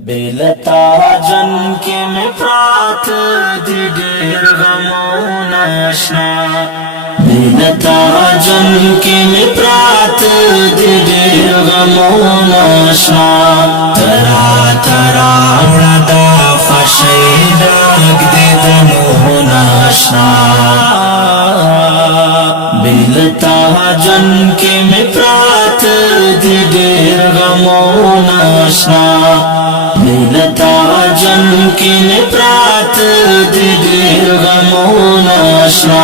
बेलता जन के में प्रात दी ढेर गमों नाशना। बेलता जन के में प्रात दी ढेर गमों नाशना। तरा तरा उड़दा फशैदाग दे दनो नाशना। बेलता जन के में प्रात दी ढेर गमों नाशना। बेलता जन के में प्रात दी ढेर गमों नाशना।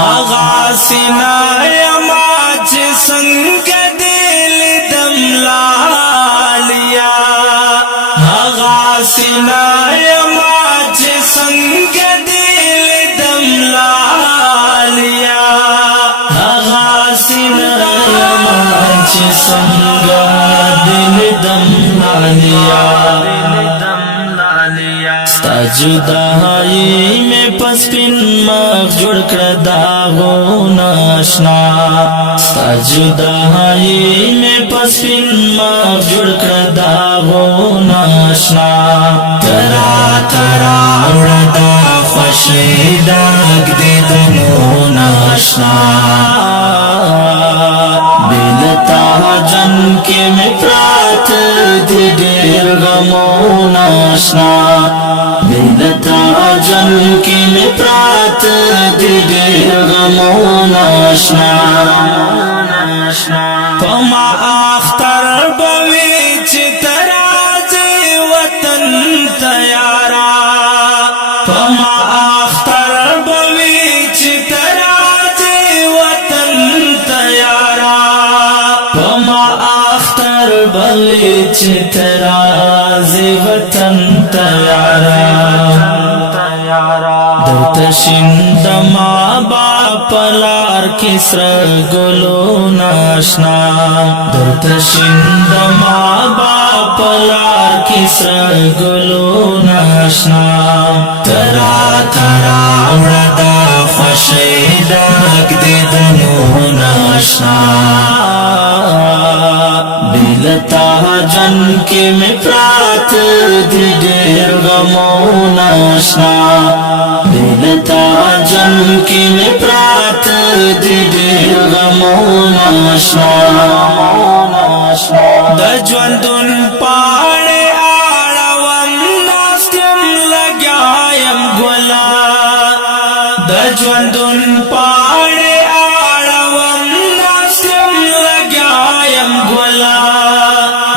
आगा सिनाया माच संग दिल दम लालिया। आगा सिनाया माच संग दिल दम लालिया। आगा सिनाया माच संग दिल दम लालिया। स्ता जुदाई में पसपिन मग जुड़ कर दागो नाशना। स्ता जुदाई में पसपिन मग जुड़ कर दागो नाशना। तरा तरा उड़दा फशैदाग दे दनो नाशना। बेलता जन के में प्रात दी ढेर गमों नाशना। बेलता जन के में प्रात दी ढेर गमों नाशना। पमा अख्तर बविच तराजे वतन तयारा। पमा अख्तर बविच तराजे वतन तयारा। पमा अख्तर बविच तराजे वतन तयारा। दर्तशिंदमा बापलार किस्र गुलो नाशना। दर्तशिंदमा बापलार किस्र गुलो नाशना। तरा तरा उड़दा फशैदाग दे दनो नाशना। बेलता जन के में प्रात दी ढेर गमों नाशना। बेलता जन के में प्रात दी ढेर गमों नाशना। दज्वंदुन पाड़े आड़वम नास्त्यम लगायम गुला। दज्वंदुन पाड़े आड़वम नास्त्यम लगायम गुला।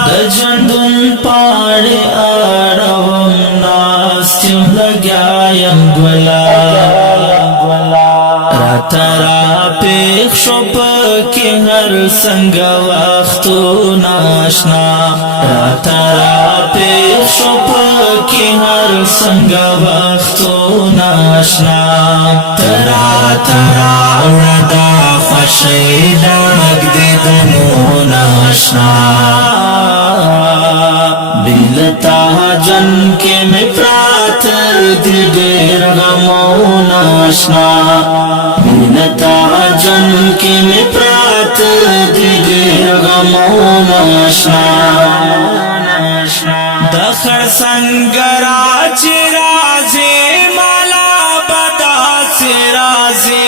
दज्वंदुन पाड़े आड़वम नास्त्यम लगायम गुला। रातरा पेक्षोप के हर संग वक्तु नाशना। रातरा पेक्षोप के हर संग वक्तु नाशना। तरा तरा उड़दा फशैदाग दे दनो नाशना। बेलता जन के में प्रात दी ढेर गमों नाशना। बेलता जन के में प्रात दी ढेर गमों नाशना। दखर संगरा चिराजे माला बदा सिराजे।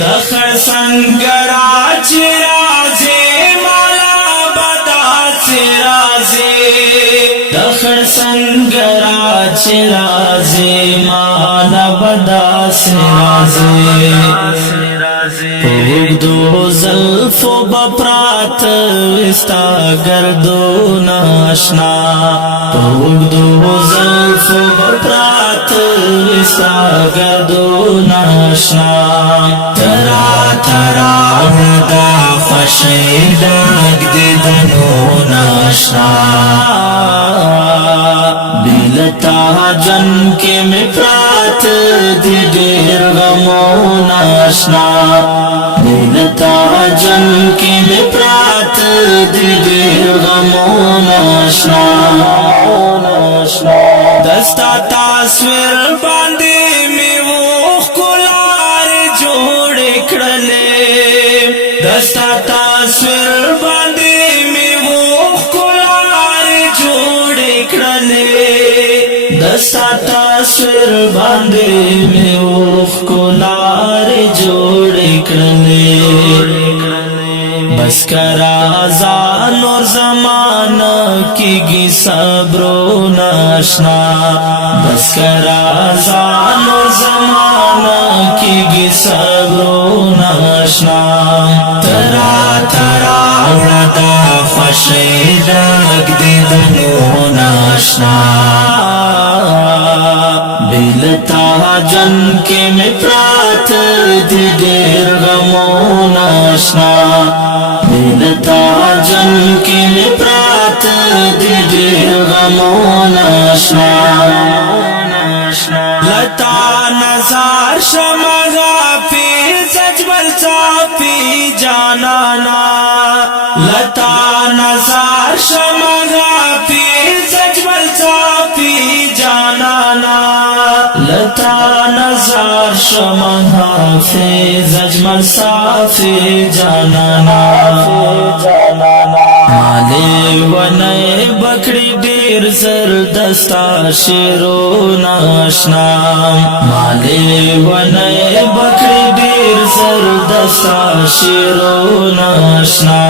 दखर संगरा चिराजे माला बदा सिराजे। दखर संगरा चिराजे माला बदा सिराजे। दो ज़ल्फ़ो बप्रात विस्ता गर्दो नाशना। दो ज़ल्फ़ो बप्रात विस्ता गर्दो नाशना। तरा तरा उड़दा फशैदाग दे दनो नाशना। बेलता जन के में प्रात दी ढेर गमों नाशना। बेलता जन के में प्रात दी ढेर गमों नाशना। दस्ता तास्वीर बांधे में वो कुलार जोड़े खड़ले। दस्ता तास्वीर बांधे में वो कुलार دستا تصویر باندې مې وښکلار جوړ کړلې بس کرا نور زمانہ کیږي صبر و ناشنا بس کرا نور زمانہ کیږي صبر و ناشنا ترا ترا وړدا خوشی لګ دې دنو ناشنا بیلتا جن کې مې پرات دې ډېر غمونه آشنا بیلتا جن کې مې پرات دې ډېر غمونه آشنا لتا نظر شمغا پی سجمل صافی جانانا لتا نظر شمغا پی سجمل صافی جانانا لتا نظر شمع حافظ اجمل صافی جانانا مالی ونی بکڑی دیر زردستا شیرو ناشنا مالی ونی بکڑی دیر زردستا شیرو ناشنا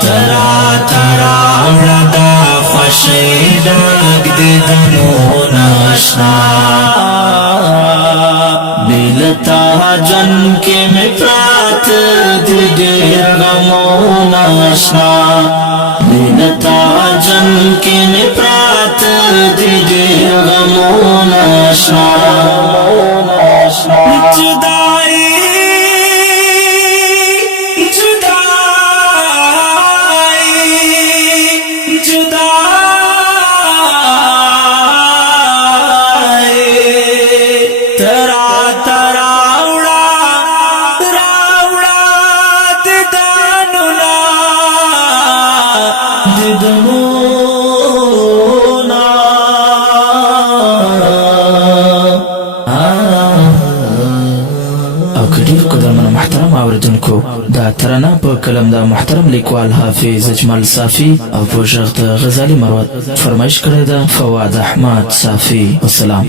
ترا ترا وړدا خوشی لګ دې دنو ناشنا بیلتا جن کې مې پرات دې ډېر غمونه آشنا بیلتا جن کې مې پرات دې ډېر غمونه آشنا جدائی محترم اوریدونکو دا ترانه په کلم د محترم لیکوال حافظ اجمل صافی او په ژغ د غزالی مروت فرمایش کړی ده فواد احمد صافی. والسلام.